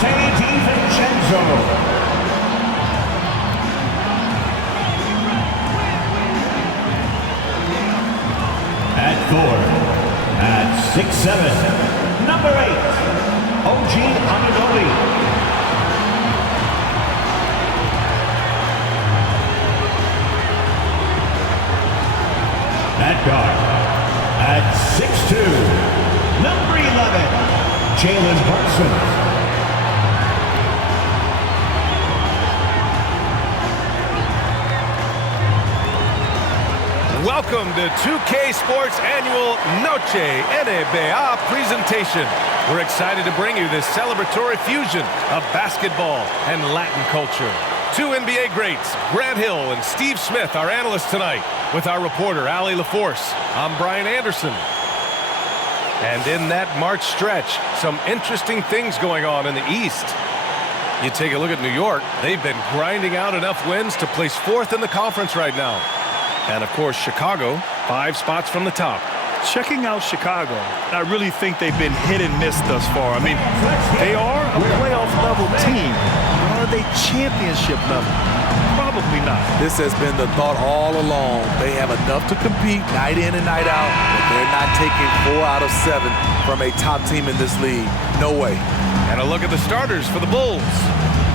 Dante DiVincenzo. At 4, at 6'7", number 8, OG Anunoby. At guard, at 6'2", number 11, Jalen Brunson. Welcome to 2K Sports Annual Noche NBA presentation. We're excited to bring you this celebratory fusion of basketball and Latin culture. Two NBA greats, Grant Hill and Steve Smith, our analysts tonight, with our reporter, Allie LaForce. I'm Brian Anderson. And in that March stretch, some interesting things going on in the East. You take a look at New York, they've been grinding out enough wins to place 4th in the conference right now. And, of course, Chicago, 5 spots from the top. Checking out Chicago, I really think they've been hit and miss thus far. I mean, they are a playoff-level team. Are they championship level? Probably not. This has been the thought all along. They have enough to compete night in and night out, but they're not taking 4 out of 7 from a top team in this league. No way. And a look at the starters for the Bulls.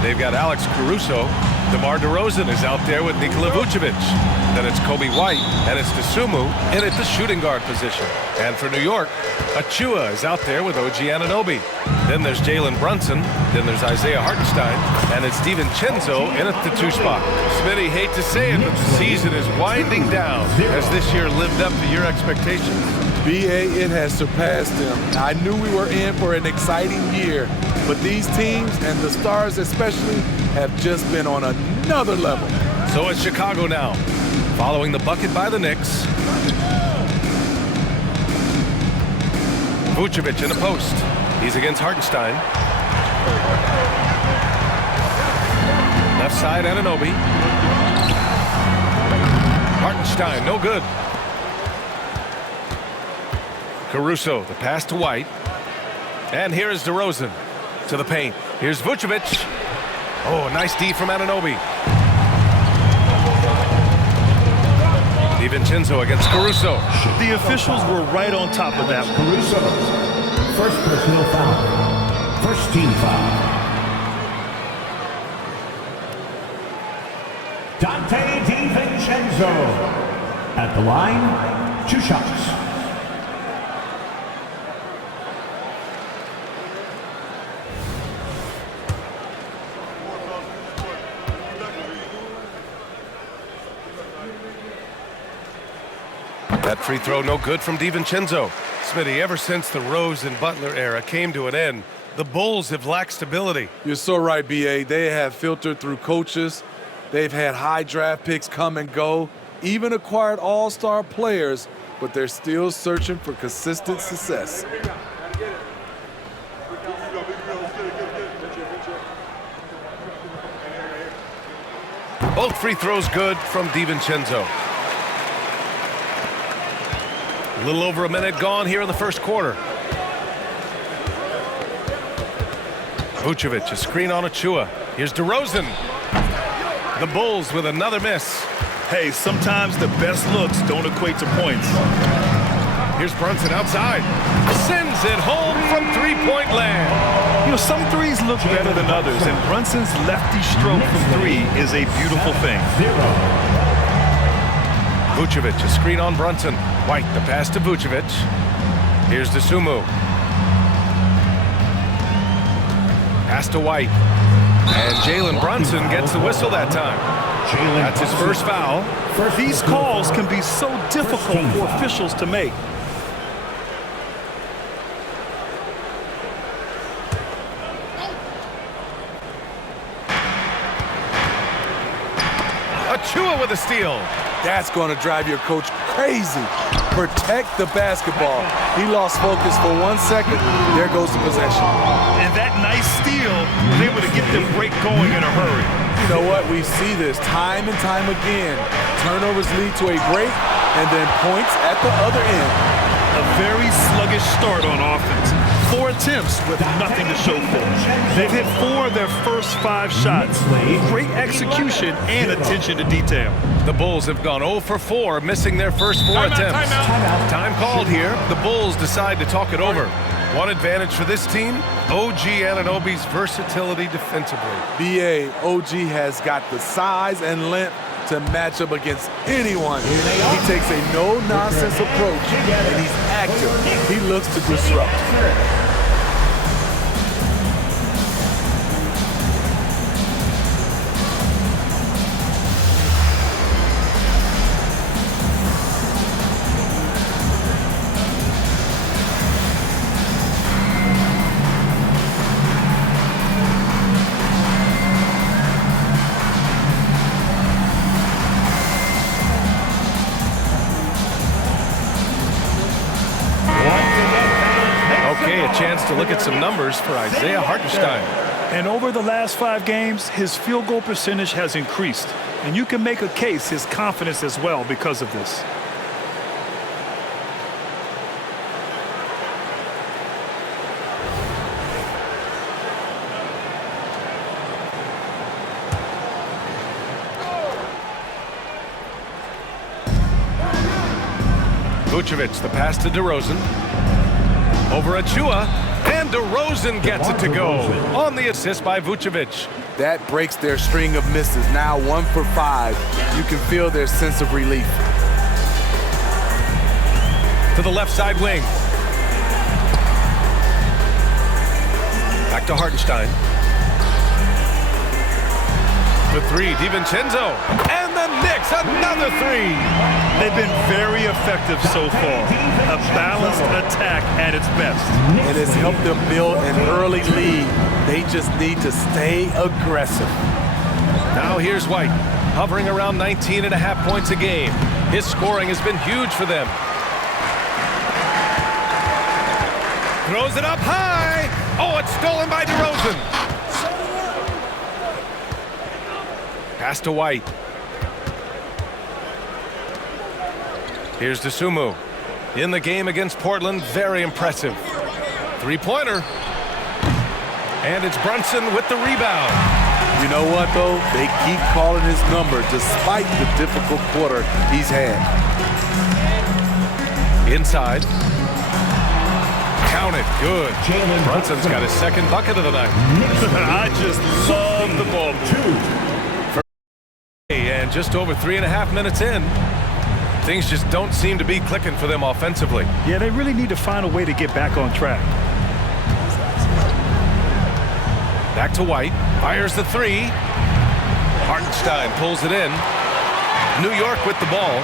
They've got Alex Caruso. DeMar DeRozan is out there with Nikola Vucevic. Then it's Kobe White, and it's Dosunmu in at the shooting guard position. And for New York, Achua is out there with OG Anunoby. Then there's Jalen Brunson. Then there's Isaiah Hartenstein. And it's DiVincenzo in at the 2 spot. Smitty, hate to say it, but the season is winding down. Has this year lived up to your expectations? B.A., it has surpassed them. I knew we were in for an exciting year, but these teams, and the stars especially, have just been on another level. So it's Chicago now, following the bucket by the Knicks. Vucevic in the post. He's against Hartenstein. Left side, Anunoby. Hartenstein, no good. Caruso, the pass to White. And here is DeRozan to the paint. Here's Vucevic. Oh, nice D from Anunoby. DiVincenzo against Caruso. The officials were right on top of that. Caruso, first personal foul, first team foul. Dante DiVincenzo at the line, 2 shots. That free throw no good from DiVincenzo. Smitty, ever since the Rose and Butler era came to an end, the Bulls have lacked stability. You're so right, B.A. They have filtered through coaches. They've had high draft picks come and go, even acquired all-star players, but they're still searching for consistent success. Both free throws good from DiVincenzo. A little over a minute gone here in the first quarter. Vucevic, a screen on Achua. Here's DeRozan. The Bulls with another miss. Hey, sometimes the best looks don't equate to points. Here's Brunson outside. Sends it home from three-point land. You know, some threes look better than others, and Brunson's lefty stroke from 3 is a beautiful thing. Vucevic, a screen on Brunson. White, the pass to Vucevic. Here's Dosunmu. Pass to White. And Jalen Brunson gets the whistle that time. That's his first foul. These calls can be so difficult for officials to make. Achua with a steal. That's going to drive your coach crazy. Protect the basketball. He lost focus for 1 second. There goes the possession. And that nice steal was able to get the break going in a hurry. You know what? We see this time and time again. Turnovers lead to a break and then points at the other end. A very sluggish start on offense. 4 attempts with nothing to show for it. They've hit 4 of their first 5 shots. Great execution and attention to detail. The Bulls have gone 0 for 4, missing their first 4 attempts. Time called here. The Bulls decide to talk it over. One advantage for this team, OG Anunoby's versatility defensively. BA, OG has got the size and length to match up against anyone. He takes a no-nonsense approach, and he's active. He looks to disrupt. Okay, a chance to look at some numbers for Isaiah Hartenstein. And over the last 5 games, his field goal percentage has increased. And you can make a case his confidence as well because of this. Vucevic, the pass to DeRozan. Over Achua, and DeRozan gets it to go on the assist by Vucevic. That breaks their string of misses. Now 1 for 5. You can feel their sense of relief. To the left side wing. Back to Hartenstein. The 3, DiVincenzo. And the Knicks, another 3. They've been very effective so far. A balanced attack at its best. And it's helped them build an early lead. They just need to stay aggressive. Now here's White, hovering around 19.5 points a game. His scoring has been huge for them. Throws it up high. Oh, it's stolen by DeRozan. Pass to White. Here's DeSumo. In the game against Portland, very impressive. 3-pointer. And it's Brunson with the rebound. You know what, though? They keep calling his number despite the difficult quarter he's had. Inside. Count it. Good. Brunson's got his second bucket of the night. I just love the ball. And just over 3.5 minutes in, things just don't seem to be clicking for them offensively. Yeah, they really need to find a way to get back on track. Back to White. Fires the 3. Hartenstein pulls it in. New York with the ball.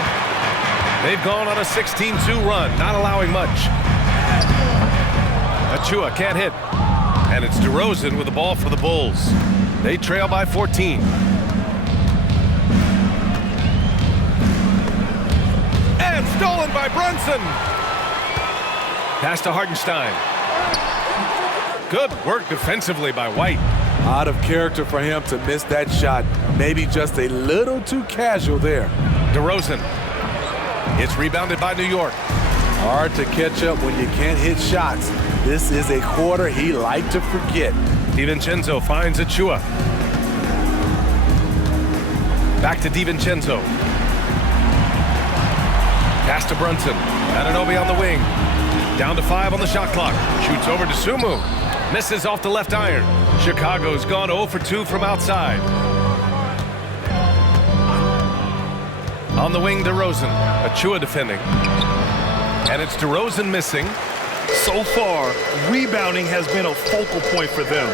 They've gone on a 16-2 run, not allowing much. Achua can't hit. And it's DeRozan with the ball for the Bulls. They trail by 14. And stolen by Brunson. Pass to Hartenstein. Good work defensively by White. Out of character for him to miss that shot. Maybe just a little too casual there. DeRozan. It's rebounded by New York. Hard to catch up when you can't hit shots. This is a quarter he liked to forget. DiVincenzo finds Achua. Back to DiVincenzo. Pass to Brunson. Anunoby on the wing. Down to 5 on the shot clock. Shoots over to Sumu. Misses off the left iron. Chicago's gone 0 for 2 from outside. On the wing, DeRozan. Achua defending. And it's DeRozan missing. So far, rebounding has been a focal point for them.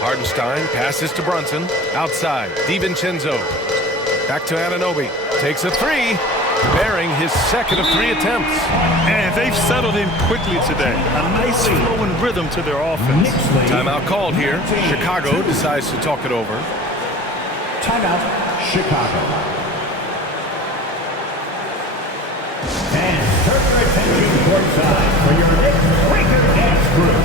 Hartenstein passes to Brunson. Outside, DiVincenzo. Back to Anunoby. Takes a 3. Bearing his second of 3 attempts. And they've settled in quickly today. A nice flowing rhythm to their offense. Timeout called here. Chicago decides to talk it over. Timeout, Chicago. And turn your attention courtside for your Knicks Breaker Dance Group.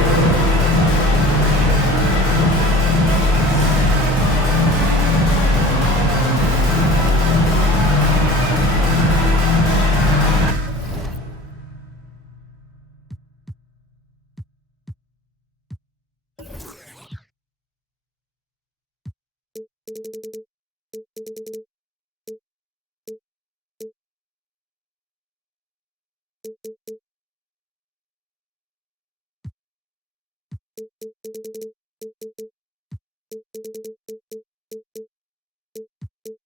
Greg's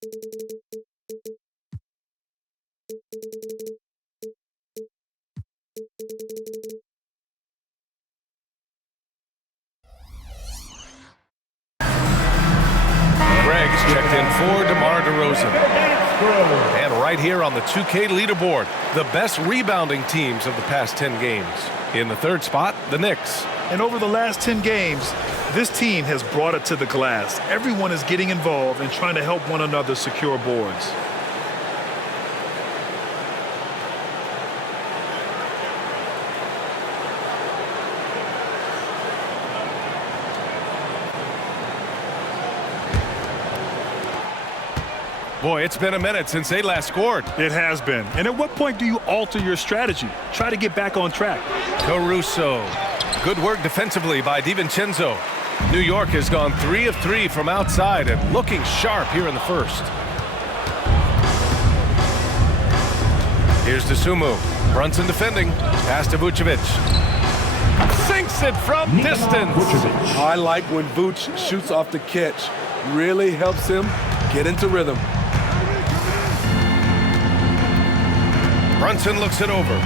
checked in for DeMar DeRozan. And right here on the 2K leaderboard, the best rebounding teams of the past 10 games. In the third spot, the Knicks. And over the last 10 games, this team has brought it to the glass. Everyone is getting involved and trying to help one another secure boards. Boy, it's been a minute since they last scored. It has been. And at what point do you alter your strategy? Try to get back on track. Caruso. Good work defensively by DiVincenzo. New York has gone 3 of 3 from outside and looking sharp here in the first. Here's Dosunmu. Brunson defending. Pass to Vucevic. Sinks it from distance. I like when Vooch shoots off the catch. Really helps him get into rhythm. Brunson looks it over.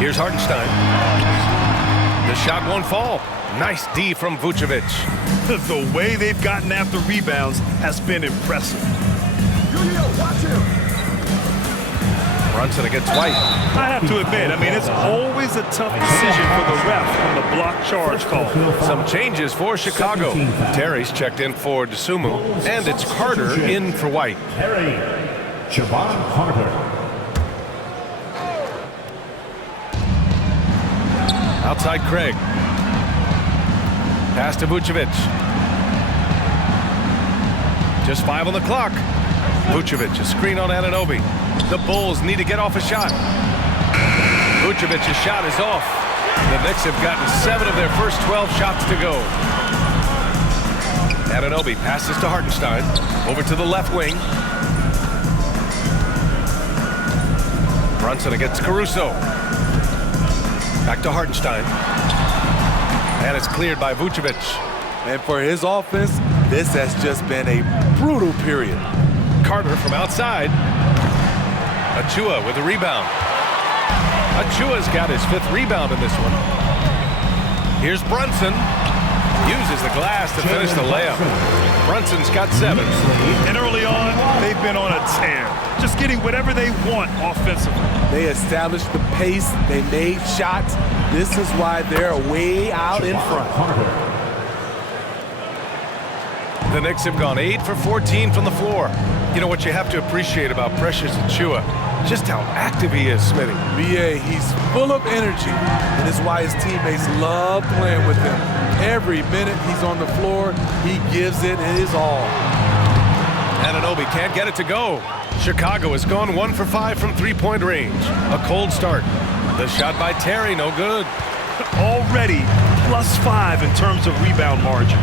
Here's Hartenstein. The shot won't fall. Nice D from Vucevic. The way they've gotten after rebounds has been impressive. Brunson against White. I have to admit, it's always a tough decision for the ref on the block charge call. Some changes for Chicago. Terry's checked in for Dosunmu, and it's Carter in for White. Terry, Jabon Carter. Outside Craig. Pass to Vucevic. Just 5 on the clock. Vucevic, a screen on Anunoby. The Bulls need to get off a shot. Vucevic's shot is off. The Knicks have gotten 7 of their first 12 shots to go. Anunoby passes to Hartenstein. Over to the left wing. Brunson against Caruso. Back to Hartenstein. And it's cleared by Vucevic. And for his offense, this has just been a brutal period. Carter from outside. Achua with a rebound. Achua's got his 5th rebound in this one. Here's Brunson. Uses the glass to finish the layup. Brunson's got 7. And early on, they've been on a tear. Just getting whatever they want offensively. They established the pace. They made shots. This is why they're way out in front. The Knicks have gone 8 for 14 from the floor. You know what you have to appreciate about Precious Achiuwa? Just how active he is, Smitty. B.A., he's full of energy, and it's why his teammates love playing with him. Every minute he's on the floor, he gives it his all. Anunoby can't get it to go. Chicago has gone 1 for 5 from three-point range. A cold start. The shot by Terry, no good. Already +5 in terms of rebound margin.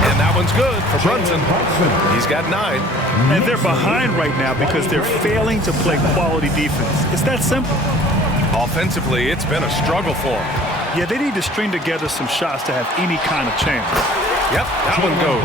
And that one's good for Brunson. He's got 9. And they're behind right now because they're failing to play quality defense. It's that simple. Offensively, it's been a struggle for them. Yeah, they need to string together some shots to have any kind of chance. Yep, that one goes.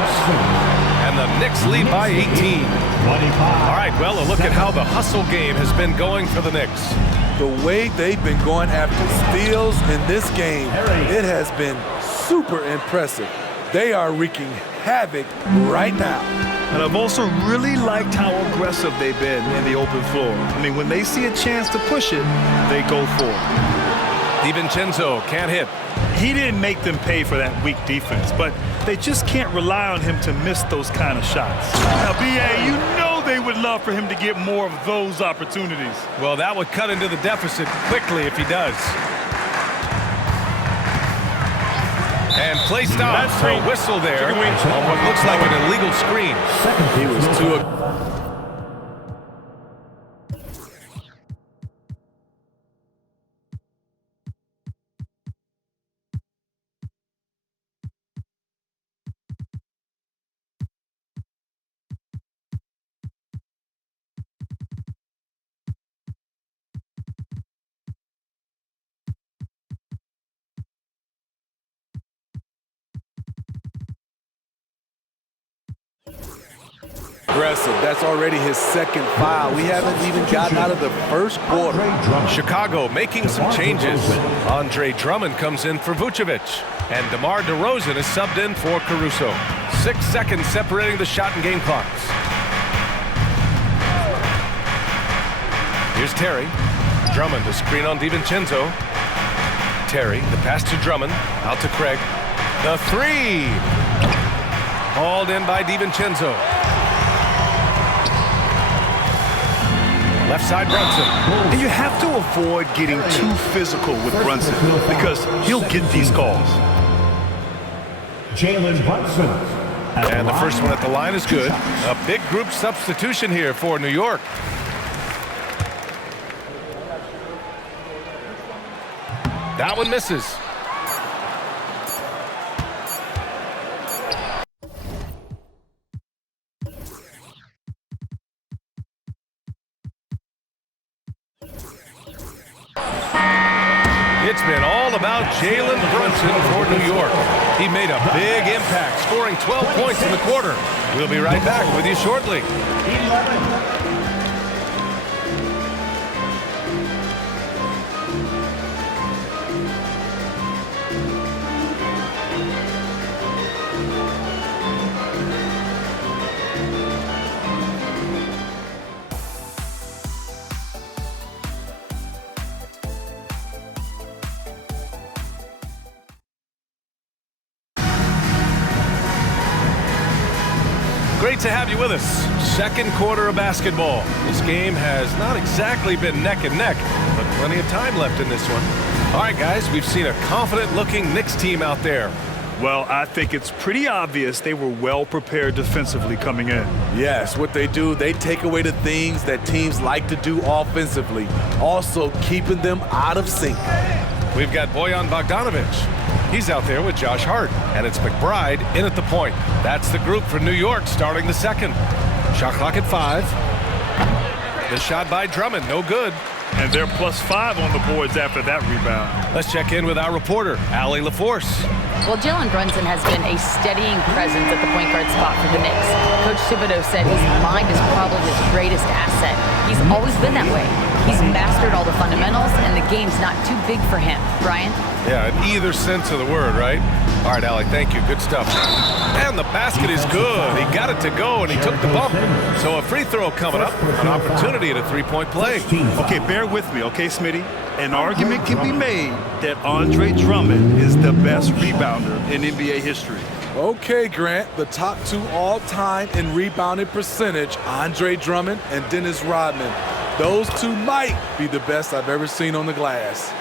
And the Knicks lead by 18. All right, well, a look at how the hustle game has been going for the Knicks. The way they've been going after steals in this game, it has been super impressive. They are wreaking havoc right now. And I've also really liked how aggressive they've been in the open floor. When they see a chance to push it, they go for it. DiVincenzo can't hit. He didn't make them pay for that weak defense, but they just can't rely on him to miss those kind of shots. Now, B.A., you know they would love for him to get more of those opportunities. Well, that would cut into the deficit quickly if he does. And play stops. A whistle there on what looks like an illegal screen. He was too aggressive. That's already his second foul. We haven't even gotten out of the first quarter. Chicago making some changes. Andre Drummond comes in for Vucevic. And DeMar DeRozan is subbed in for Caruso. 6 seconds separating the shot and game clocks. Here's Terry. Drummond, a screen on DiVincenzo. Terry, the pass to Drummond. Out to Craig. The three. Hauled in by DiVincenzo. Left side Brunson. And you have to avoid getting too physical with Brunson because he'll get these calls. Jalen Brunson. And the first one at the line is good. A big group substitution here for New York. That one misses. It's been all about Jalen Brunson for New York. He made a big impact, scoring 12 points in the quarter. We'll be right back with you shortly. 11. Great to have you with us. Second quarter of basketball. This game has not exactly been neck and neck, but plenty of time left in this one. All right, guys, we've seen a confident-looking Knicks team out there. Well, I think it's pretty obvious they were well prepared defensively coming in. Yes, what they do, they take away the things that teams like to do offensively, also keeping them out of sync. We've got Bojan Bogdanovic. He's out there with Josh Hart, and it's McBride in at the point. That's the group for New York starting the second. Shot clock at 5. The shot by Drummond, no good. And they're +5 on the boards after that rebound. Let's check in with our reporter, Allie LaForce. Well, Jalen Brunson has been a steadying presence at the point guard spot for the Knicks. Coach Thibodeau said his mind is probably his greatest asset. He's always been that way. He's mastered all the fundamentals, and the game's not too big for him. Brian? Yeah, in either sense of the word, right? All right, Allie, thank you. Good stuff. And the basket is good. He got it to go, and he took the bump. So a free throw coming up, an opportunity at a three-point play. Okay, bear with me, okay, Smitty? An argument can be made that Andre Drummond is the best rebounder in NBA history. Okay, Grant, the top two all-time in rebounding percentage, Andre Drummond and Dennis Rodman. Those two might be the best I've ever seen on the glass.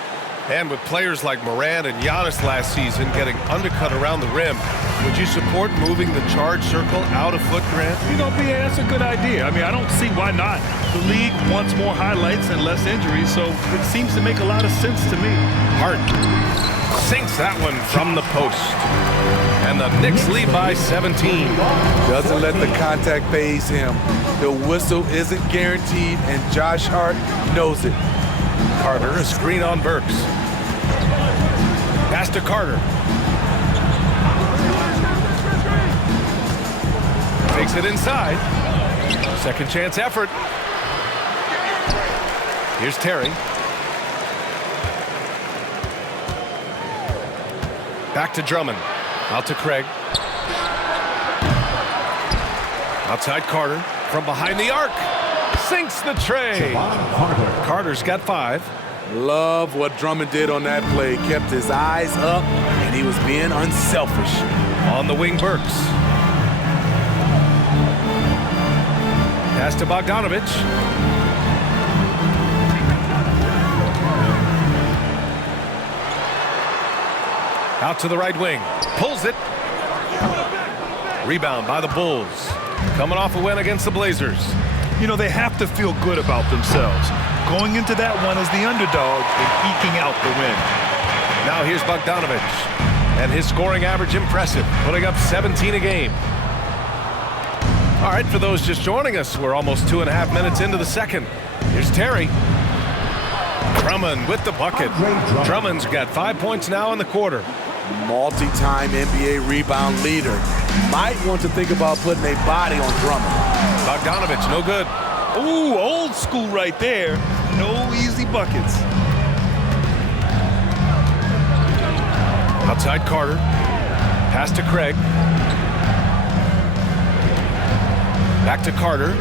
And with players like Morant and Giannis last season getting undercut around the rim, would you support moving the charge circle out a foot, Grant? You know, BA, that's a good idea. I mean, I don't see why not. The league wants more highlights and less injuries, so it seems to make a lot of sense to me. Hart sinks that one from the post. And the Knicks lead by 17. Doesn't let the contact faze him. The whistle isn't guaranteed, and Josh Hart knows it. Carter, a screen on Burks. Pass to Carter. Takes it inside. Second chance effort. Here's Terry. Back to Drummond. Out to Craig. Outside Carter. From behind the arc. Sinks the tray. Carter's got 5. Love what Drummond did on that play. Kept his eyes up, and he was being unselfish. On the wing, Burks. Pass to Bogdanovic. Out to the right wing. Pulls it. Rebound by the Bulls. Coming off a win against the Blazers. You know, they have to feel good about themselves. Going into that one as the underdog and eking out the win. Now here's Bogdanovic. And his scoring average impressive, putting up 17 a game. All right, for those just joining us, we're almost 2.5 minutes into the second. Here's Terry. Drummond with the bucket. Drummond's got 5 points now in the quarter. Multi-time NBA rebound leader. Might want to think about putting a body on Drummond. Bogdanovich, no good. Ooh, old school right there. No easy buckets. Outside Carter. Pass to Craig. Back to Carter.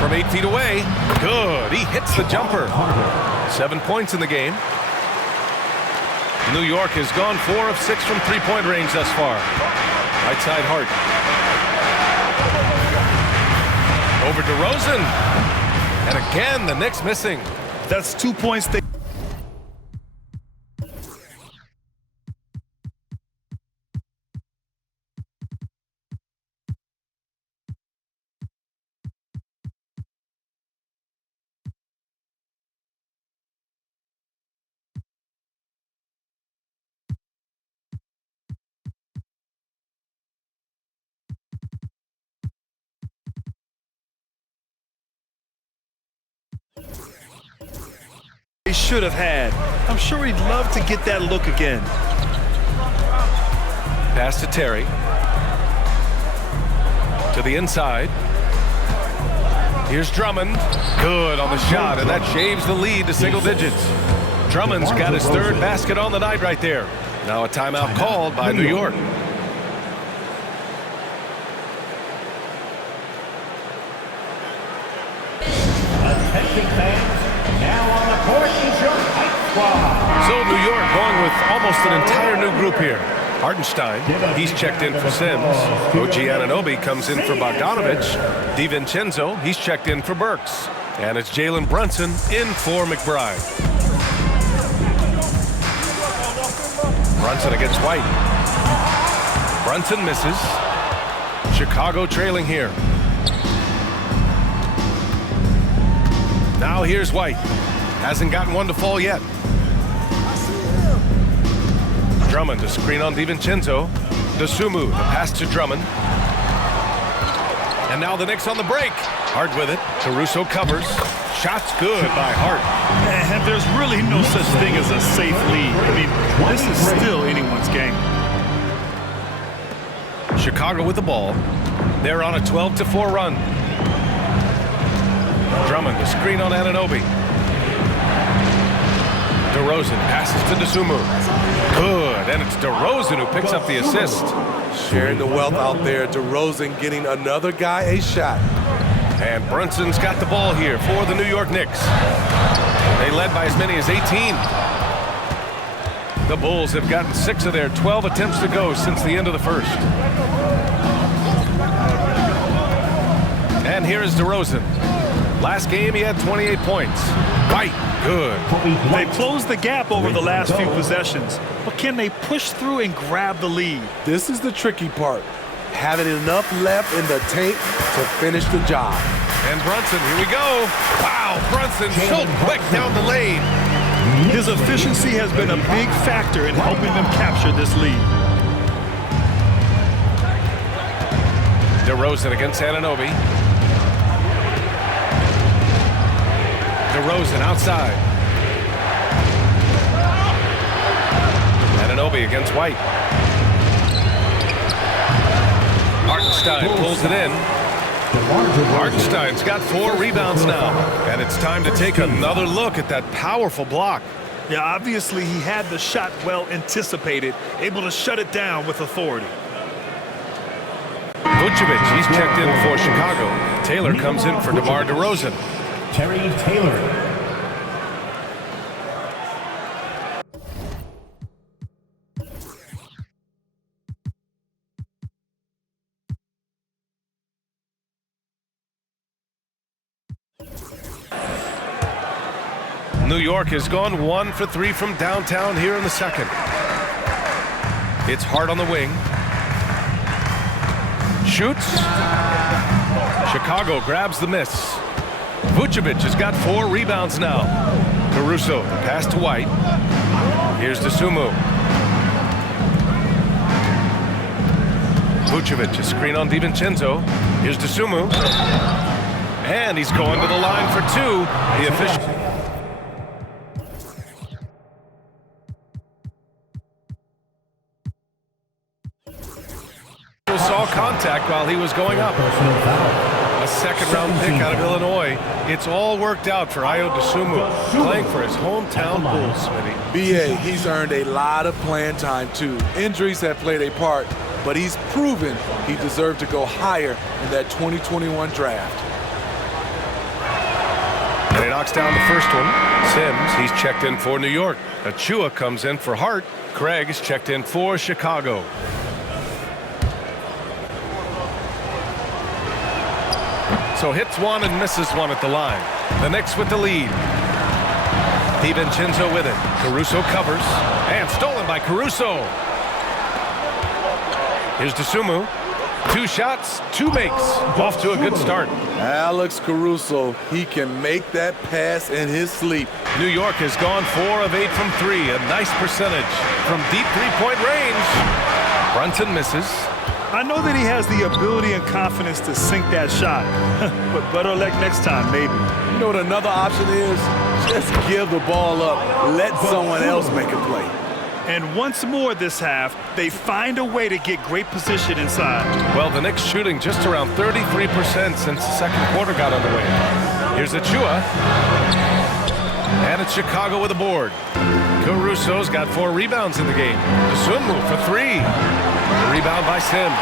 From 8 feet away. Good. He hits the jumper. 7 points in the game. New York has gone 4 of 6 from three-point range thus far. Right side Hart. Over to Rosen. And again, the Knicks missing. That's 2 points. They should have had. I'm sure he'd love to get that look again. Pass to Terry. To the inside. Here's Drummond. Good on the shot, and that shaves the lead to single digits. Drummond's got his third basket on the night right there. Now a timeout called by New York. Attention fans, now on the court is your Knight squad. So New York going with almost an entire new group here. Hartenstein, he's checked in for Sims. OG Anunoby comes in for Bogdanovich. DiVincenzo, he's checked in for Burks. And it's Jalen Brunson in for McBride. Brunson against White. Brunson misses. Chicago trailing here. Now here's White. Hasn't gotten one to fall yet. Drummond to screen on DiVincenzo. Dosunmu, the pass to Drummond. And now the Knicks on the break. Hart with it. Caruso covers. Shots good by Hart. And there's really no such thing as a safe lead. I mean, this is still anyone's game. Chicago with the ball. They're on a 12-4 run. Drummond to screen on Anunoby. DeRozan passes to Dosunmu. Good, and it's DeRozan who picks up the assist. Sharing the wealth out there. DeRozan getting another guy a shot. And Brunson's got the ball here for the New York Knicks. They led by as many as 18. The Bulls have gotten 6 of their 12 attempts to go since the end of the first. And here is DeRozan. Last game, he had 28 points. White, good. They've closed the gap over the last few possessions, but can they push through and grab the lead? This is the tricky part. Having enough left in the tank to finish the job. And Brunson, here we go. Wow, Brunson so quick down the lane. His efficiency has been a big factor in helping them capture this lead. DeRozan against Anunoby. DeRozan outside. Anunoby against White. Hartenstein pulls it in. Hartenstein's got 4 rebounds now. And it's time to take another look at that powerful block. Yeah, obviously he had the shot well anticipated, able to shut it down with authority. Vucevic, he's checked in for Chicago. Taylor comes in for DeMar DeRozan. Terry Taylor. New York has gone 1 for 3 from downtown here in the second. It's Hart on the wing. Shoots. Chicago grabs the miss. Vucevic has got 4 rebounds now. Caruso, the pass to White. Here's Dosunmu. Vucevic, a screen on DiVincenzo. Here's Dosunmu. And he's going to the line for 2. The official. all contact while he was going up. A second-round pick out of Illinois. It's all worked out for Ayo Dosunmu, playing for his hometown Bulls, Smitty. B.A., he's earned a lot of playing time, too. Injuries have played a part, but he's proven he deserved to go higher in that 2021 draft. And he knocks down the first one. Sims, he's checked in for New York. Achua comes in for Hart. Craig is checked in for Chicago. So hits one and misses one at the line. The Knicks with the lead. DiVincenzo with it. Caruso covers. And stolen by Caruso. Here's Dosunmu. 2 shots, 2 makes. Off to a good start. Alex Caruso, he can make that pass in his sleep. New York has gone 4 of 8 from 3. A nice percentage from deep three-point range. Brunson misses. I know that he has the ability and confidence to sink that shot, but better luck next time, maybe. You know what another option is? Just give the ball up. Let someone else make a play. And once more this half, they find a way to get great position inside. Well, the Knicks shooting just around 33% since the second quarter got underway. Here's Achua. And it's Chicago with a board. Caruso's got 4 rebounds in the game. Dosunmu for 3. Rebound by Sims.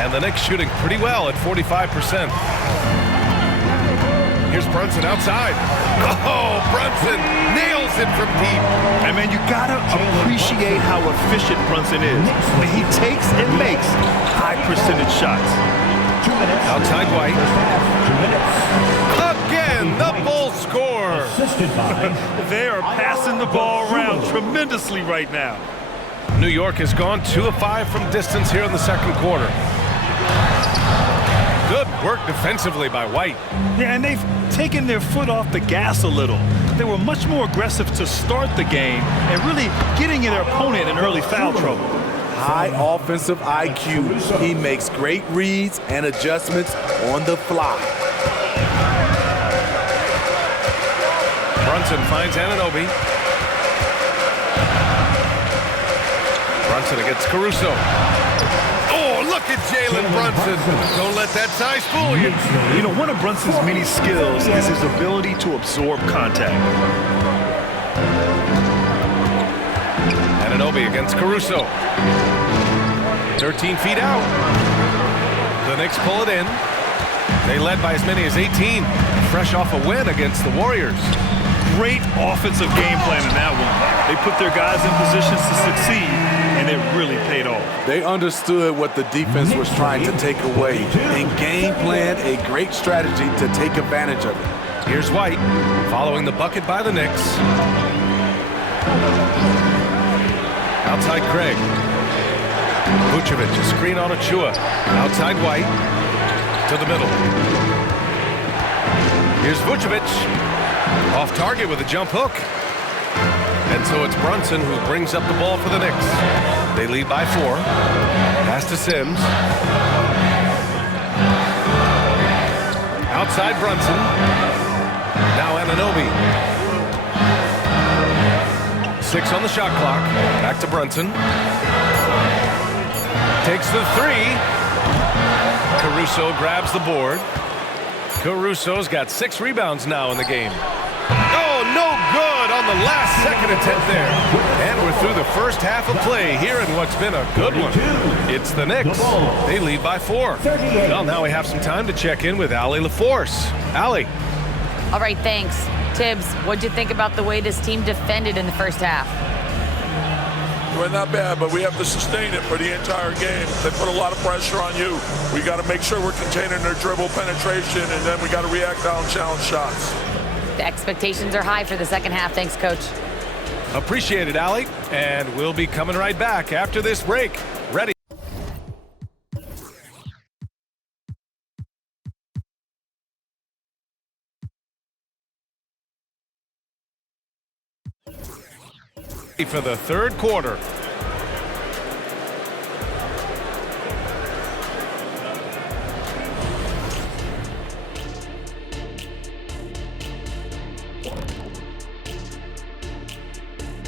And the Knicks shooting pretty well at 45%. Here's Brunson outside. Oh, Brunson nails it from deep. And man, you gotta appreciate how efficient Brunson is. I mean, he takes and makes high percentage shots. 2 minutes. Outside White. 2 minutes. Again, the Bulls score. Assisted by. They are passing the ball around tremendously right now. New York has gone 2 of 5 from distance here in the second quarter. Good work defensively by White. Yeah, and they've taken their foot off the gas a little. They were much more aggressive to start the game and really getting in their opponent in early foul trouble. High offensive IQ. He makes great reads and adjustments on the fly. Brunson finds Anunoby. Brunson against Caruso. Oh, look at Jalen Brunson. Don't let that size fool you. You know, one of Brunson's many skills is his ability to absorb contact. Anunoby against Caruso. 13 feet out. The Knicks pull it in. They led by as many as 18. Fresh off a win against the Warriors. Great offensive game plan in that one. They put their guys in positions to succeed, and it really paid off. They understood what the defense was trying to take away and game planned a great strategy to take advantage of it. Here's White following the bucket by the Knicks. Outside Craig. Vucevic, a screen on Achua. Outside White to the middle. Here's Vucevic. Off target with a jump hook. And so it's Brunson who brings up the ball for the Knicks. They lead by 4. Pass to Sims. Outside Brunson. Now Anunoby. 6 on the shot clock. Back to Brunson. Takes the 3. Caruso grabs the board. Caruso's got 6 rebounds now in the game. Oh, no good on the last second attempt there. And we're through the first half of play here in what's been a good one. It's the Knicks. They lead by 4. Well, now we have some time to check in with Allie LaForce. Allie. All right, thanks. Tibbs, what'd you think about the way this team defended in the first half? Well, not bad, but we have to sustain it for the entire game. They put a lot of pressure on you. We got to make sure we're containing their dribble penetration, and then we got to react down challenge shots. The expectations are high for the second half. Thanks, Coach. Appreciate it, Allie. And we'll be coming right back after this break. Ready. For the third quarter.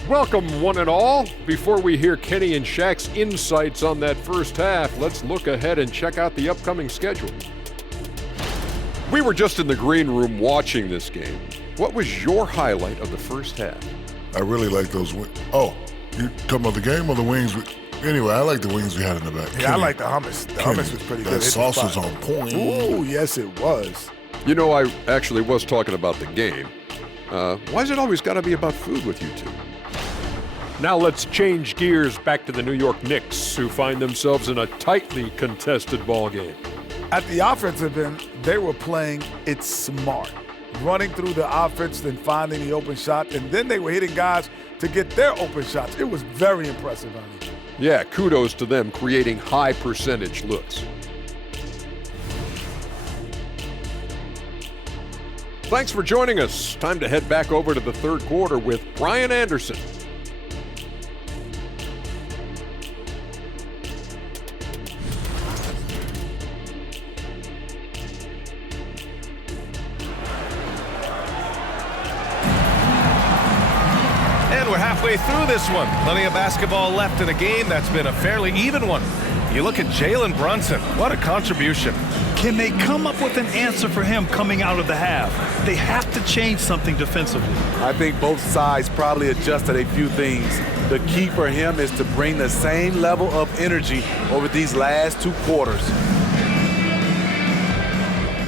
Welcome, one and all. Before we hear Kenny and Shaq's insights on that first half, let's look ahead and check out the upcoming schedule. We were just in the green room watching this game. What was your highlight of the first half? I really like those wings. Oh, you talking about the game or the wings? Anyway, I like the wings we had in the back. Yeah, I like the hummus. The hummus was pretty good. That sauce was on point. Ooh, yes, it was. You know, I actually was talking about the game. Why's it always got to be about food with you two? Now let's change gears back to the New York Knicks, who find themselves in a tightly contested ball game. At the offensive end, they were playing it smart. Running through the offense, then finding the open shot, and then they were hitting guys to get their open shots. It was very impressive, honey. Yeah, kudos to them creating high percentage looks. Thanks for joining us. Time to head back over to the third quarter with Brian Anderson. And we're halfway through this one. Plenty of basketball left in a game that's been a fairly even one. You look at Jalen Brunson. What a contribution. Can they come up with an answer for him coming out of the half? They have to change something defensively. I think both sides probably adjusted a few things. The key for him is to bring the same level of energy over these last two quarters.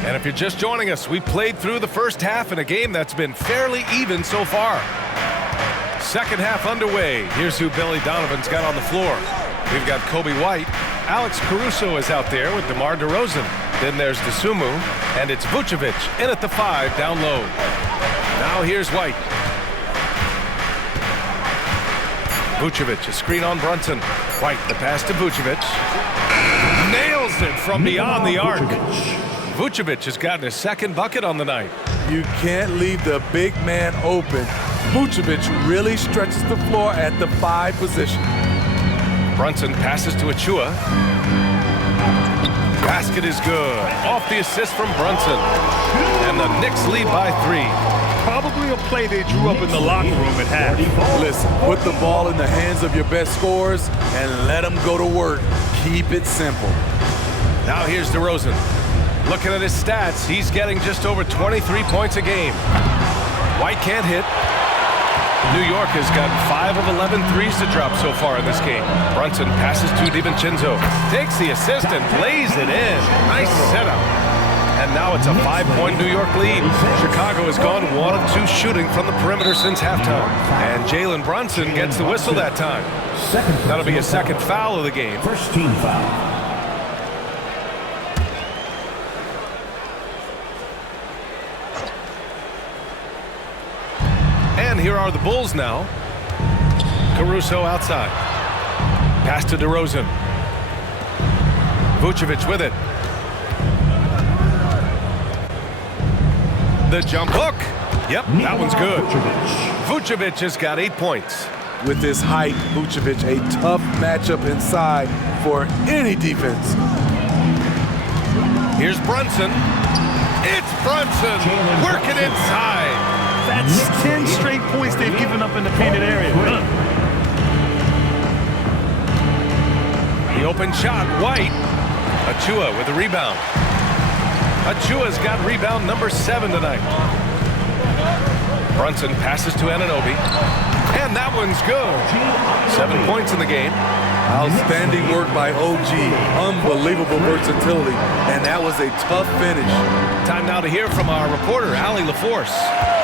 And if you're just joining us, we played through the first half in a game that's been fairly even so far. Second half underway. Here's who Billy Donovan's got on the floor. We've got Kobe White. Alex Caruso is out there with DeMar DeRozan. Then there's DeSumo, and it's Vucevic in at the 5 down low. Now here's White. Vucevic, a screen on Brunson. White, the pass to Vucevic. Nails it from beyond the arc. Vucevic has gotten his second bucket on the night. You can't leave the big man open. Vucevic really stretches the floor at the 5 position. Brunson passes to Achua. Basket is good. Off the assist from Brunson. And the Knicks lead by 3. Probably a play they drew up in the locker room at half. Listen, put the ball in the hands of your best scorers and let them go to work. Keep it simple. Now here's DeRozan. Looking at his stats, he's getting just over 23 points a game. White can't hit. New York has gotten 5 of 11 threes to drop so far in this game. Brunson passes to DiVincenzo. Takes the assist and lays it in. Nice setup. And now it's a 5-point New York lead. Chicago has gone 1 of 2 shooting from the perimeter since halftime. And Jalen Brunson gets the whistle that time. That'll be his second foul of the game. First team foul. And here are the Bulls now. Caruso outside. Pass to DeRozan. Vucevic with it. The jump hook. Yep, that one's good. Vucevic has got 8 points. With his height, Vucevic a tough matchup inside for any defense. Here's Brunson. It's Brunson working inside. That's 10 straight points they've given up in the painted area. The open shot, White. Achua with the rebound. Achua's got rebound number 7 tonight. Brunson passes to Anunoby. And that one's good. 7 points in the game. Outstanding work by OG. Unbelievable versatility. And that was a tough finish. Time now to hear from our reporter, Allie LaForce.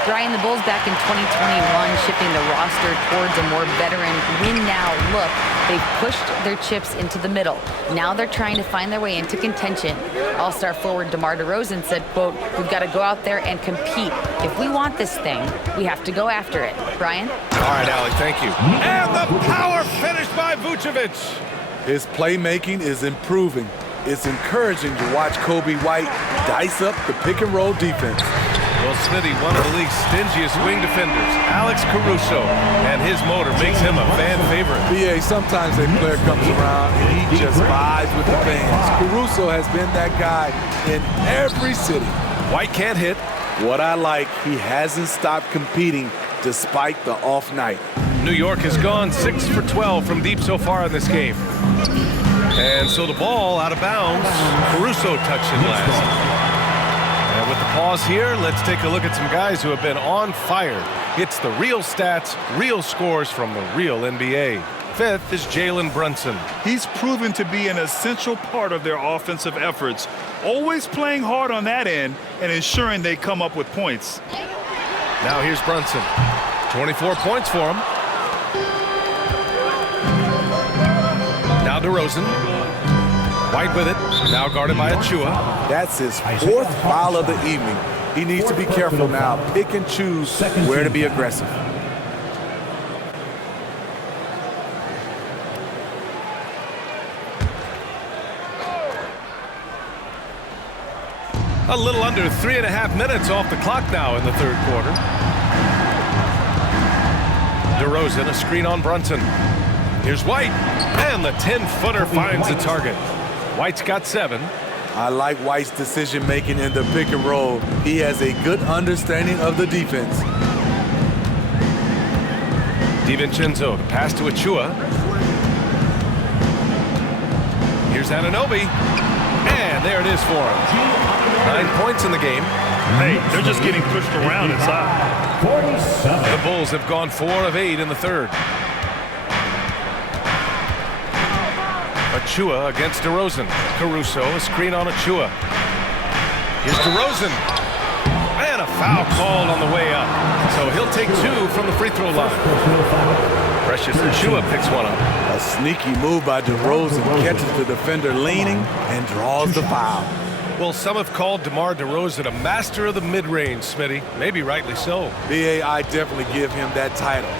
Brian, the Bulls back in 2021 shifting the roster towards a more veteran win-now look. They've pushed their chips into the middle. Now they're trying to find their way into contention. All-star forward DeMar DeRozan said, quote, "We've got to go out there and compete. If we want this thing, we have to go after it." Brian? All right, Allie, thank you. And the power finish by Vucevic. His playmaking is improving. It's encouraging to watch Kobe White dice up the pick-and-roll defense. Well, Smitty, one of the league's stingiest wing defenders, Alex Caruso, and his motor makes him a fan favorite. BA, sometimes a player comes around and he just vibes with the fans. Caruso has been that guy in every city. White can't hit. What I like, he hasn't stopped competing despite the off night. New York has gone 6 for 12 from deep so far in this game. And so the ball out of bounds. Caruso touched it last. And with the pause here, let's take a look at some guys who have been on fire. It's the real stats, real scores from the real NBA. Fifth is Jalen Brunson. He's proven to be an essential part of their offensive efforts, always playing hard on that end and ensuring they come up with points. Now here's Brunson. 24 points for him. Now DeRozan. White with it. Now guarded by Achua. That's his fourth foul of the evening. He needs to be careful now. Pick and choose where to be aggressive. A little under 3.5 minutes off the clock now in the third quarter. DeRozan, a screen on Brunson. Here's White, and the 10-footer finds the target. White's got 7. I like White's decision-making in the pick and roll. He has a good understanding of the defense. DiVincenzo, the pass to Achua. Here's Anunoby, and there it is for him. 9 points in the game. Hey, they're just getting pushed around inside. 47. The Bulls have gone 4 of 8 in the third. Achua against DeRozan. Caruso, a screen on Achua. Here's DeRozan. And a foul called on the way up. So he'll take 2 from the free throw line. Precious Achua picks one up. A sneaky move by DeRozan, catches the defender leaning and draws the foul. Well, some have called DeMar DeRozan a master of the mid-range, Smitty. Maybe rightly so. BA, I definitely give him that title.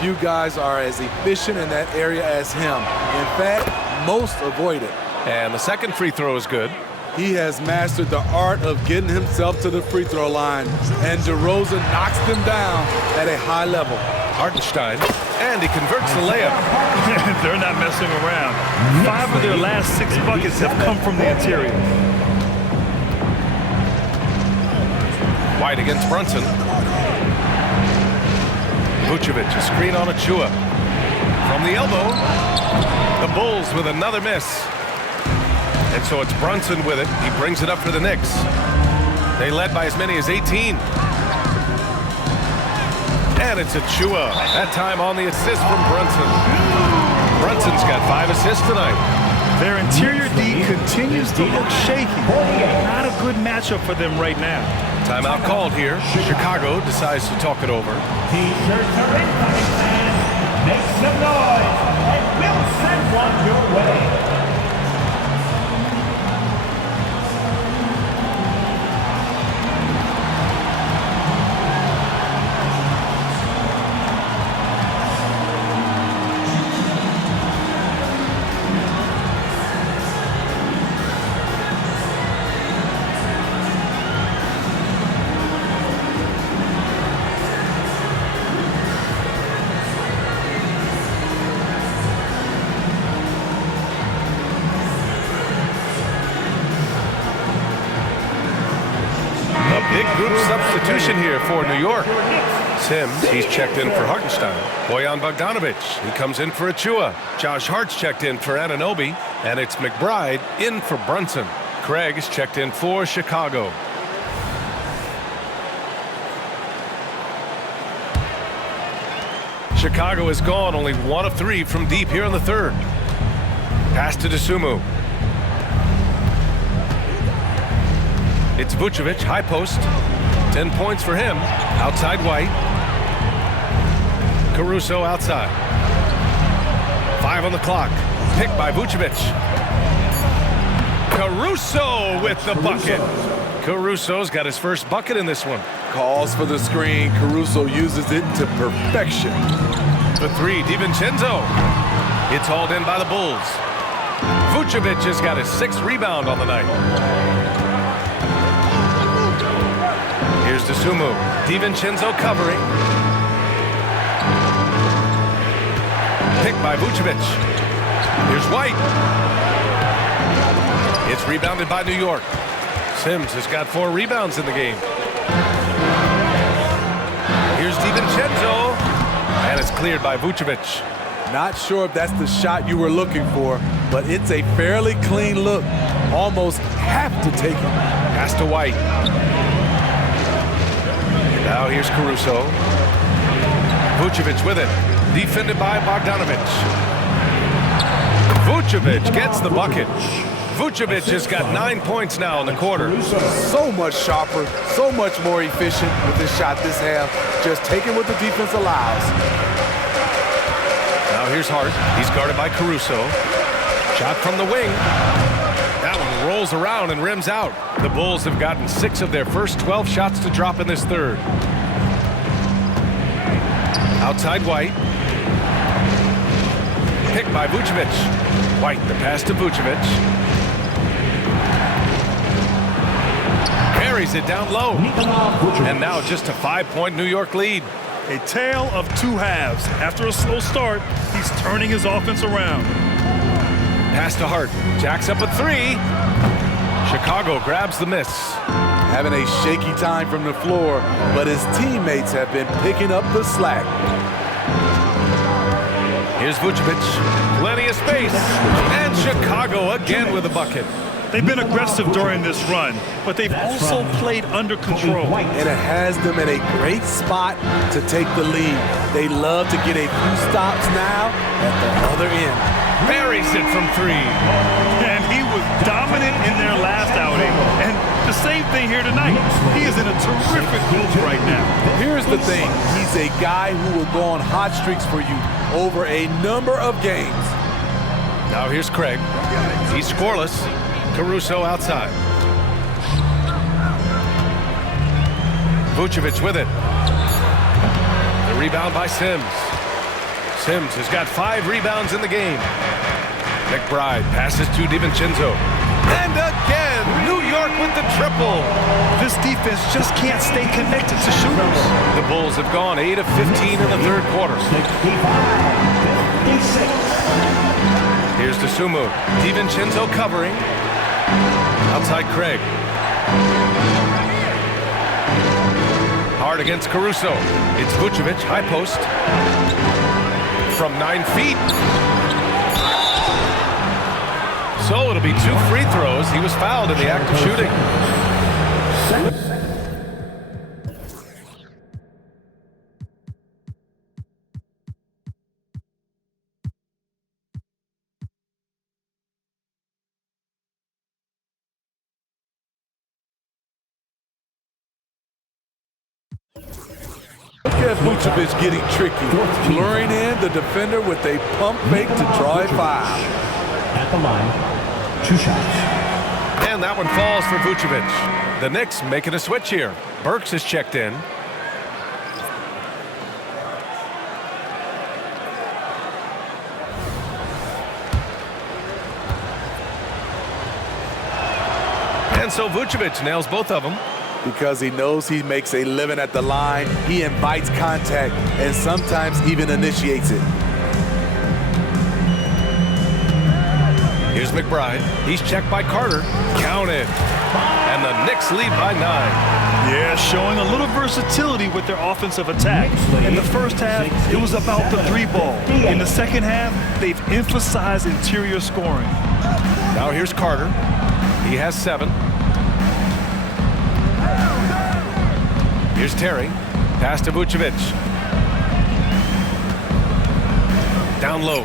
Few guys are as efficient in that area as him. In fact, most avoid it. And the second free throw is good. He has mastered the art of getting himself to the free throw line, and DeRozan knocks them down at a high level. Hartenstein, and he converts the layup. They're not messing around. 5 of their last 6 buckets have come from the interior. White against Brunson. Vucevic, a screen on Achua. From the elbow, the Bulls with another miss. And so it's Brunson with it. He brings it up for the Knicks. They led by as many as 18. And it's Achua, that time on the assist from Brunson. Brunson's got 5 assists tonight. Their interior D continues to look shaky. Not a good matchup for them right now. Timeout called here. Chicago decides to talk it over. T-shirts are incoming, fans. Make some noise, and we'll send one your way. Big group substitution here for New York. Sims, he's checked in for Hartenstein. Bojan Bogdanovic, he comes in for Achua. Josh Hart's checked in for Anunoby. And it's McBride in for Brunson. Craig is checked in for Chicago. Chicago is gone only 1 of 3 from deep here in the third. Pass to Dosunmu. It's Vucevic, high post. 10 points for him. Outside White. Caruso outside. 5 on the clock. Picked by Vucevic. Caruso with the bucket. Caruso's got his first bucket in this one. Calls for the screen. Caruso uses it to perfection. The 3, DiVincenzo. It's hauled in by the Bulls. Vucevic has got his 6th rebound on the night. Here's Dosunmu. DiVincenzo covering. Picked by Vucevic. Here's White. It's rebounded by New York. Sims has got 4 rebounds in the game. Here's DiVincenzo. And it's is cleared by Vucevic. Not sure if that's the shot you were looking for, but it's a fairly clean look. Almost have to take it. Pass to White. And now here's Caruso. Vucevic with it. Defended by Bogdanovic. Vucevic gets the bucket. Vucevic has got 9 points now in the quarter. So much sharper, so much more efficient with this shot this half. Just taking what the defense allows. Now here's Hart. He's guarded by Caruso. Shot from the wing. That one rolls around and rims out. The Bulls have gotten 6 of their first 12 shots to drop in this third. Outside White. Picked by Vucevic. White, the pass to Vucevic. Carries it down low. And now just a 5-point New York lead. A tale of two halves. After a slow start, he's turning his offense around. Pass to Hart. Jacks up a 3. Chicago grabs the miss. Having a shaky time from the floor, but his teammates have been picking up the slack. Here's Vucevic. Plenty of space. And Chicago again with a bucket. They've been aggressive during this run, but they've also played under control. And it has them in a great spot to take the lead. They love to get a few stops now at the other end. Buries it from 3. And he was dominant in their last outing. And the same thing here tonight. He is in a terrific mood right now. Here's the thing. He's a guy who will go on hot streaks for you over a number of games. Now here's Craig. He's scoreless. Caruso outside. Vucevic with it. The rebound by Sims. Sims has got 5 rebounds in the game. McBride passes to DiVincenzo. And again, New York with the triple. This defense just can't stay connected to shooters. The Bulls have gone 8 of 15 in the third quarter. 55-56. Here's DeSumo. DiVincenzo covering. Outside Craig. Hard against Caruso. It's Vucevic, high post. From 9 feet. So it'll be 2 free throws. He was fouled in the act of shooting. Look at Vucevic getting tricky, luring in the defender with a pump fake to draw a foul. At the line, 2 shots. And that one falls for Vucevic. The Knicks making a switch here. Burks is checked in. And so Vucevic nails both of them. Because he knows he makes a living at the line, he invites contact and sometimes even initiates it. Here's McBride. He's checked by Carter. Counted. And the Knicks lead by 9. Yeah, showing a little versatility with their offensive attack. In the first half, it was about the 3 ball. In the second half, they've emphasized interior scoring. Now here's Carter. He has 7. Here's Terry. Pass to Vucevic. Down low.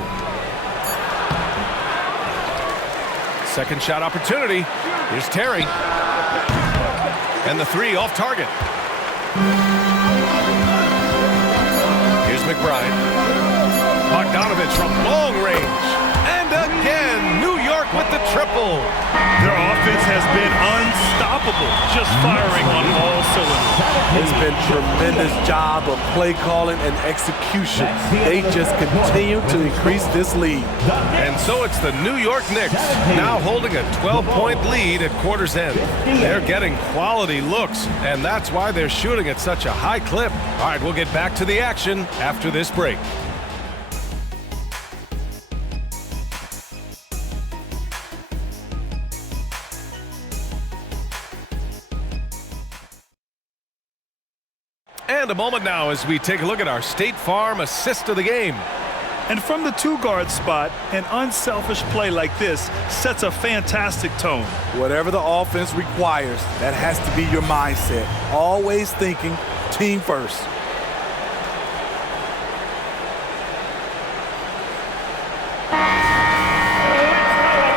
Second shot opportunity. Here's Terry. And the 3 off target. Here's McBride. Bogdanovic from long range. And again, New York with the triple. Their offense has been unstoppable, just firing on all cylinders. It's been a tremendous job of play calling and execution. They just continue to increase this lead. And so it's the New York Knicks now holding a 12-point lead at quarter's end. They're getting quality looks, and that's why they're shooting at such a high clip. All right, we'll get back to the action after this break. And a moment now as we take a look at our State Farm assist of the game. And from the two-guard spot, an unselfish play like this sets a fantastic tone. Whatever the offense requires, that has to be your mindset. Always thinking team first.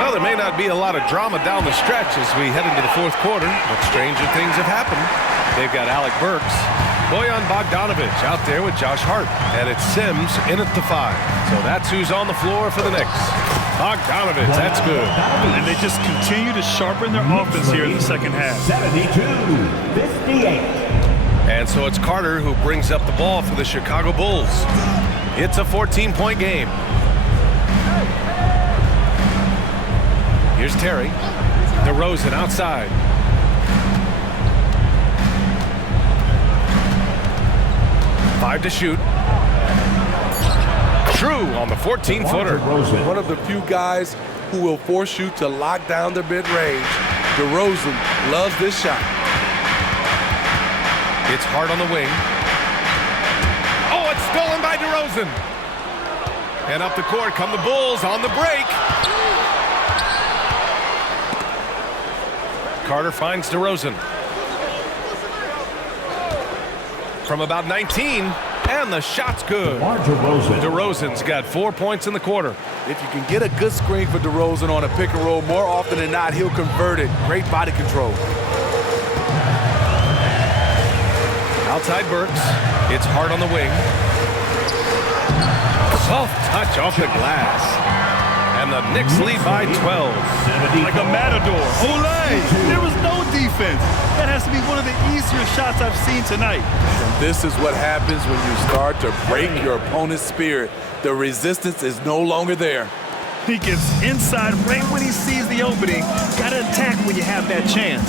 Well, there may not be a lot of drama down the stretch as we head into the fourth quarter, but stranger things have happened. They've got Alec Burks, Bojan Bogdanovic out there with Josh Hart, and it's Sims in at the 5. So that's who's on the floor for the Knicks. Bogdanovic, that's good. And they just continue to sharpen their offense here in the second half. 72-58. And so it's Carter who brings up the ball for the Chicago Bulls. It's a 14-point game. Here's Terry. DeRozan outside. Five to shoot. True on the 14-footer. One of the few guys who will force you to lock down their mid-range. DeRozan loves this shot. It's Hart on the wing. Oh, it's stolen by DeRozan. And up the court come the Bulls on the break. Carter finds DeRozan. From about 19, and the shot's good. DeRozan's got 4 points in the quarter. If you can get a good screen for DeRozan on a pick and roll, more often than not, he'll convert it. Great body control. Outside Burks. It's Hart on the wing. Soft touch off the glass. And the Knicks lead by 12. Like a matador. Olay! There was no defense. That has to be one of the easier shots I've seen tonight. And this is what happens when you start to break your opponent's spirit. The resistance is no longer there. He gets inside right when he sees the opening. Gotta attack when you have that chance.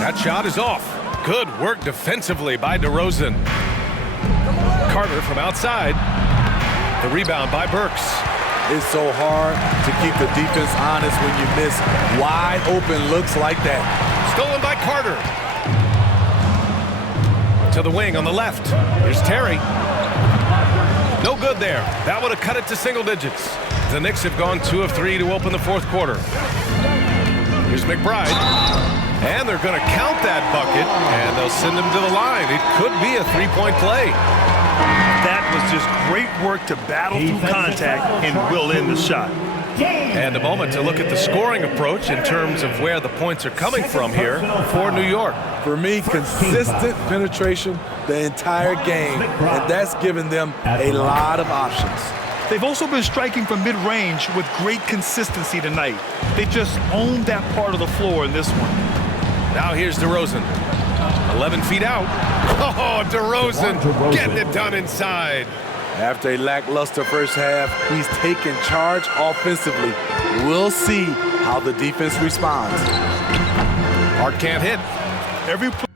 That shot is off. Good work defensively by DeRozan. Carter from outside. The rebound by Burks. It's so hard to keep the defense honest when you miss wide open looks like that. Stolen by Carter. To the wing on the left. Here's Terry. No good there. That would have cut it to single digits. The Knicks have gone 2 of 3 to open the fourth quarter. Here's McBride. And they're going to count that bucket, and they'll send him to the line. It could be a three-point play. That was just great work to battle through contact and will end the shot. And a moment to look at the scoring approach in terms of where the points are coming from here for New York. For me, consistent penetration the entire game, and that's given them a lot of options. They've also been striking from mid-range with great consistency tonight. They just owned that part of the floor in this one. Now here's DeRozan. 11 feet out. Oh, DeRozan getting it done inside. After a lackluster first half, he's taken charge offensively. We'll see how the defense responds. Hart can't hit. Every play.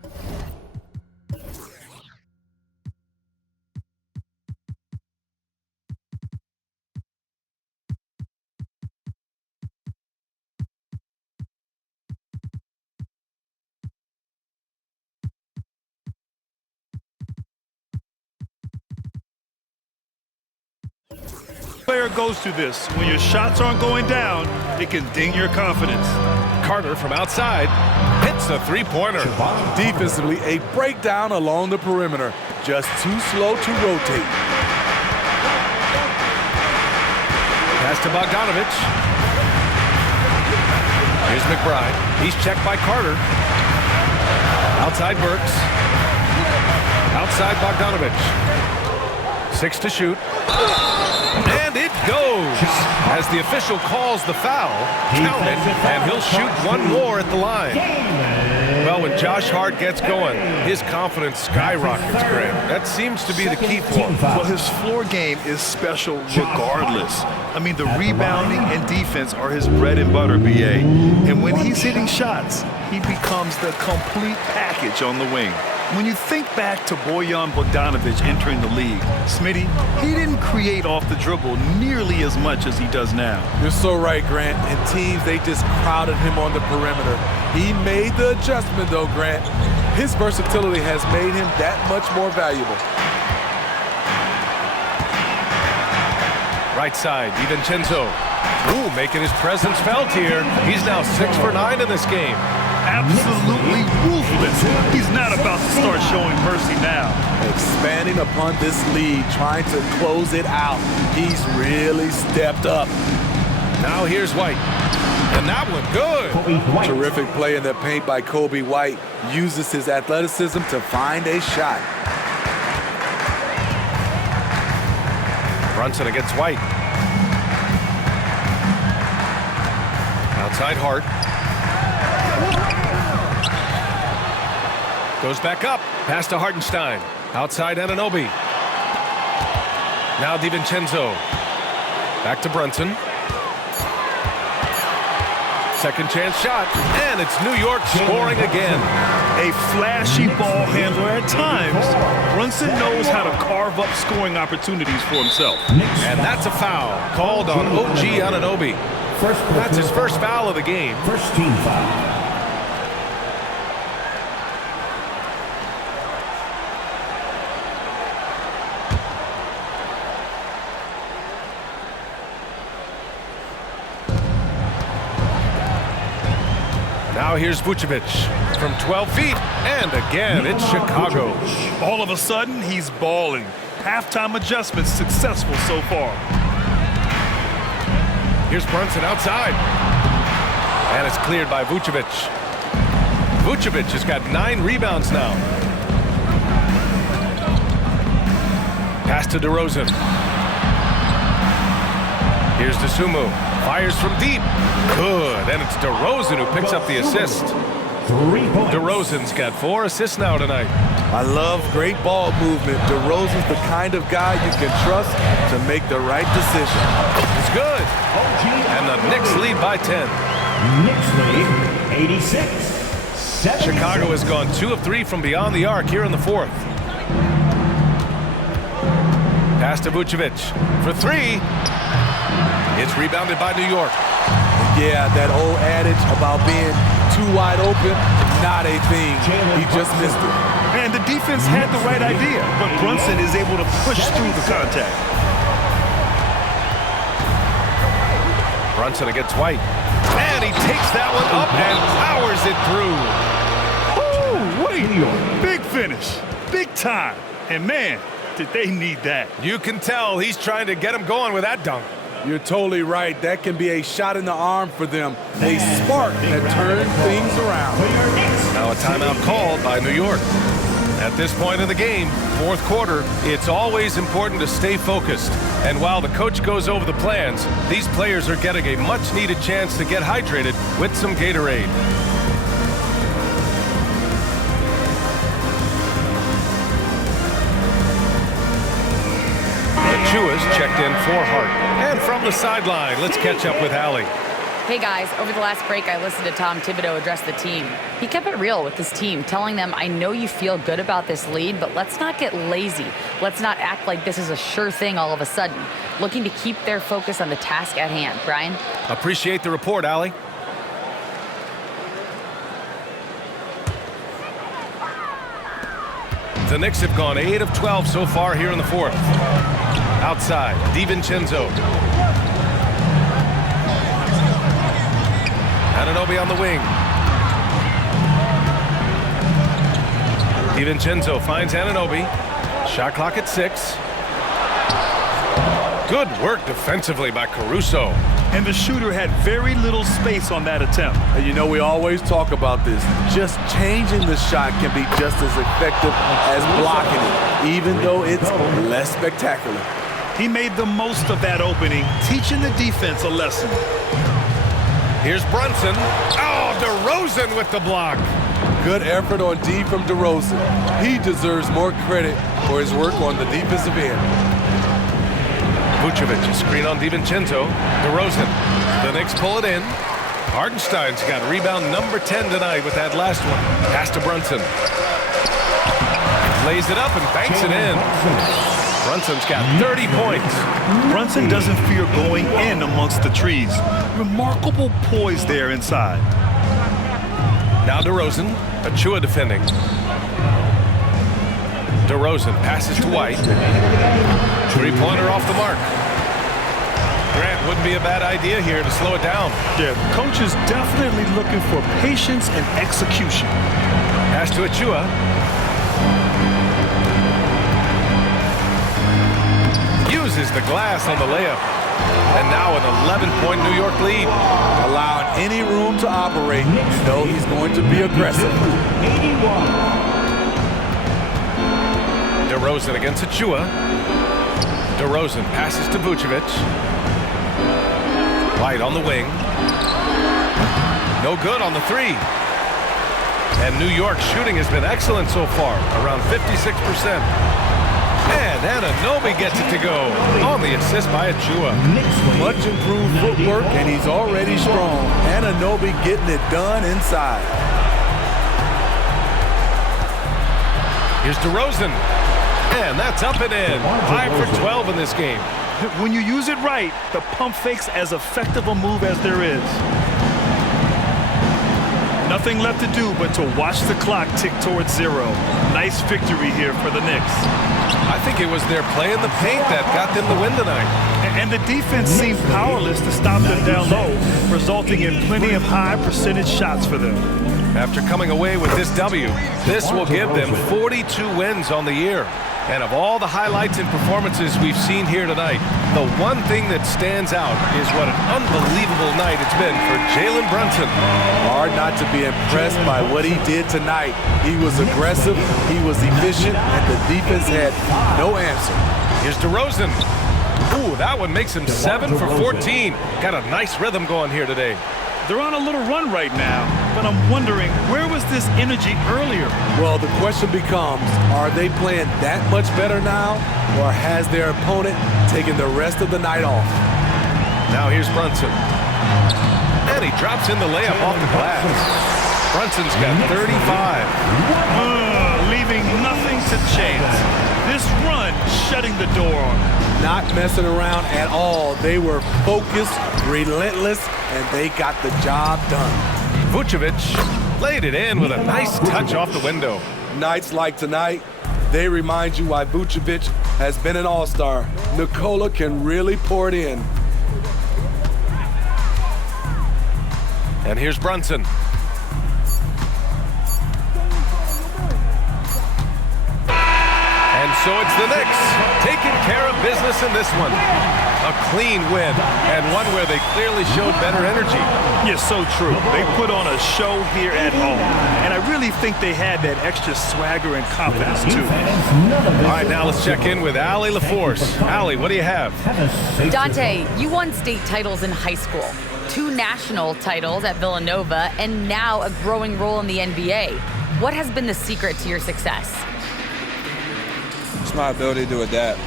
Player goes through this. When your shots aren't going down, it can ding your confidence. Carter from outside hits a three-pointer. Defensively, a breakdown along the perimeter. Just too slow to rotate. Pass to Bogdanovic. Here's McBride. He's checked by Carter. Outside Burks. Outside Bogdanovic. 6 to shoot. And it goes. As the official calls the foul, count it, and he'll shoot one more at the line. Well, when Josh Hart gets going, his confidence skyrockets, Greg. That seems to be the key for him. Well, his floor game is special regardless. I mean, the rebounding and defense are his bread and butter, BA. And when he's hitting shots, he becomes the complete package on the wing. When you think back to Bojan Bogdanovic entering the league, Smitty, he didn't create off the dribble nearly as much as he does now. You're so right, Grant. And teams, they just crowded him on the perimeter. He made the adjustment, though, Grant. His versatility has made him that much more valuable. Right side, DiVincenzo. Ooh, making his presence felt here. He's now 6 for 9 in this game. Absolutely ruthless. He's not about to start showing mercy now. Expanding upon this lead, trying to close it out. He's really stepped up. Now here's White. And that one, good. Terrific play in the paint by Kobe White. Uses his athleticism to find a shot. Brunson against White. Outside Hart. Goes back up. Pass to Hartenstein. Outside Anunoby. Now DiVincenzo. Back to Brunson. Second chance shot. And it's New York scoring again. A flashy ball handler at times. Brunson knows how to carve up scoring opportunities for himself. And that's a foul called on OG Anunoby. That's his first foul of the game. First team foul. Now here's Vucevic from 12 feet, and again, it's Chicago. All of a sudden, he's balling. Halftime adjustments successful so far. Here's Brunson outside. And it's cleared by Vucevic. Vucevic has got 9 rebounds now. Pass to DeRozan. Here's DeSumo. Fires from deep. Good. And it's DeRozan who picks up the assist. 3 points. DeRozan's got 4 assists now tonight. I love great ball movement. DeRozan's the kind of guy you can trust to make the right decision. It's good. And the Knicks lead by 10. Knicks lead 86. Chicago has gone 2 of 3 from beyond the arc here in the 4th. Pass to Vucevic for 3. It's rebounded by New York. Yeah, that old adage about being too wide open, not a thing. He just missed it. And the defense had the right idea, but Brunson is able to push through the contact. Brunson against White. And he takes that one up and powers it through. Ooh, wait. Big finish. Big time. And man, did they need that. You can tell he's trying to get him going with that dunk. You're totally right. That can be a shot in the arm for them. A spark that turns things around. Now a timeout called by New York. At this point in the game, 4th quarter, it's always important to stay focused. And while the coach goes over the plans, these players are getting a much-needed chance to get hydrated with some Gatorade. Chua's checked in for Hart. And from the sideline, let's catch up with Allie. Hey guys, over the last break, I listened to Tom Thibodeau address the team. He kept it real with his team, telling them, I know you feel good about this lead, but let's not get lazy. Let's not act like this is a sure thing all of a sudden. Looking to keep their focus on the task at hand. Brian? Appreciate the report, Allie. The Knicks have gone 8 of 12 so far here in the 4th. Outside, DiVincenzo. Anunoby on the wing. DiVincenzo finds Anunoby. Shot clock at 6. Good work defensively by Caruso. And the shooter had very little space on that attempt. You know, we always talk about this. Just changing the shot can be just as effective as blocking it, even though it's less spectacular. He made the most of that opening, teaching the defense a lesson. Here's Brunson. Oh, DeRozan with the block. Good effort on D from DeRozan. He deserves more credit for his work on the defensive end. Vucevic, screen on DiVincenzo. DeRozan. The Knicks pull it in. Hartenstein's got rebound number 10 tonight with that last one. Pass to Brunson. Lays it up and banks it in. Brunson's got 30 points. Brunson doesn't fear going in amongst the trees. Remarkable poise there inside. Now DeRozan. Achua defending. DeRozan passes to White. Three-pointer off the mark. Grant, wouldn't be a bad idea here to slow it down. Yeah, coach is definitely looking for patience and execution. Pass to Achua. Uses the glass on the layup. And now an 11-point New York lead. Allowing any room to operate. You know he's going to be aggressive. 81. DeRozan against Achua. DeRozan passes to Vucevic. White on the wing. No good on the three. And New York's shooting has been excellent so far, around 56%. And Anunoby gets it to go on the assist by Achua. Much improved footwork, and he's already strong. Anunoby getting it done inside. Here's DeRozan. And that's up and in. 5 for 12 in this game. When you use it right, the pump fake's as effective a move as there is. Nothing left to do but to watch the clock tick towards 0. Nice victory here for the Knicks. I think it was their play in the paint that got them the win tonight. And the defense seemed powerless to stop them down low, resulting in plenty of high percentage shots for them. After coming away with this W, this will give them 42 wins on the year. And of all the highlights and performances we've seen here tonight, the one thing that stands out is what an unbelievable night it's been for Jalen Brunson. Hard not to be impressed by what he did tonight. He was aggressive, he was efficient, and the defense had no answer. Here's DeRozan. Ooh, that one makes him 7 for 14. Got a nice rhythm going here today. They're on a little run right now, but I'm wondering, where was this energy earlier? Well, the question becomes, are they playing that much better now, or has their opponent taken the rest of the night off? Now here's Brunson. And he drops in the layup off the glass. Brunson's got 35. Leaving nothing to chance. This run shutting the door on them. Not messing around at all. They were focused, relentless, and they got the job done. Vucevic laid it in with a nice touch off the window. Nights like tonight, they remind you why Vucevic has been an all-star. Nikola can really pour it in. And here's Brunson. And so it's the Knicks taking care of business in this one. A clean win, and one where they clearly showed better energy. Yeah, so true. They put on a show here at home, and I really think they had that extra swagger and confidence, too. All right, now let's check in with Allie LaForce. Allie, what do you have? Dante, you won state titles in high school, 2 national titles at Villanova, and now a growing role in the NBA. What has been the secret to your success? Just my ability to adapt.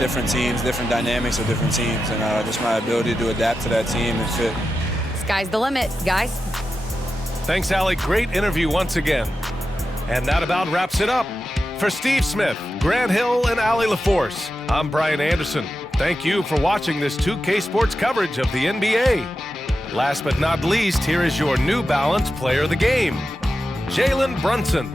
Different teams, different dynamics of different teams, and just my ability to adapt to that team and fit. Sky's the limit, guys. Thanks, Allie. Great interview once again. And that about wraps it up. For Steve Smith, Grant Hill, and Allie LaForce, I'm Brian Anderson. Thank you for watching this 2K Sports coverage of the NBA. Last but not least, here is your New Balance Player of the Game, Jalen Brunson.